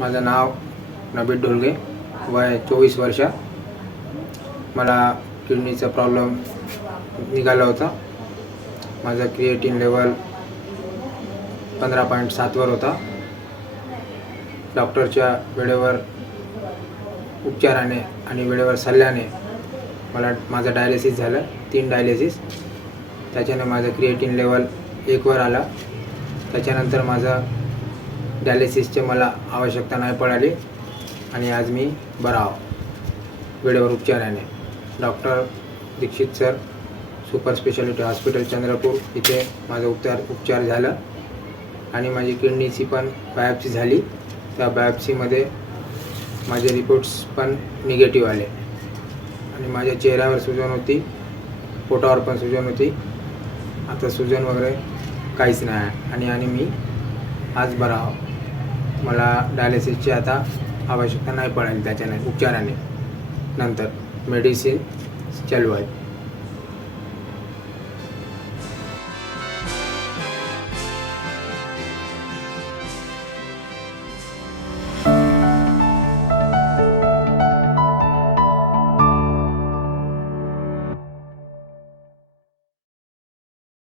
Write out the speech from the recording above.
माझं नाव नबीद ढोलगे, वय 24 वर्ष. मला किडनीचा प्रॉब्लेम निघाला होता. माझा क्रिएटिन लेवल 15.7 वर होता. डॉक्टरच्या वेळेवर उपचाराने आणि वेळेवर सल्ल्याने माझं डायलिसिस झालं, 3 डायलिसिस. त्याच्याने माझं क्रिएटिन लेवल 1 वर आला. त्याच्यानंतर माझं डायलिसिसची मला आवश्यकता नाही पडली आणि आज मी बरा आहो वेळेवर उपचाराने. Doctor Dikshit sir, super speciality hospital Chandrapur इथे माझं उपचार झालं आणि माझी किडनीची पण बायोप्सी झाली. त्या बायोप्सीमध्ये माझे रिपोर्ट्स पण निगेटिव्ह आले आणि माझ्या चेहऱ्यावर सुजन होती, पोटावर पण सुजन होती. आता सुजन वगैरे काहीच नाही आहे आणि मी आज बरा आहो. मला डायलिसिसची आता आवश्यकता नाही पडेल त्याच्याने उपचाराने. नंतर मेडिसिन चालू आहे.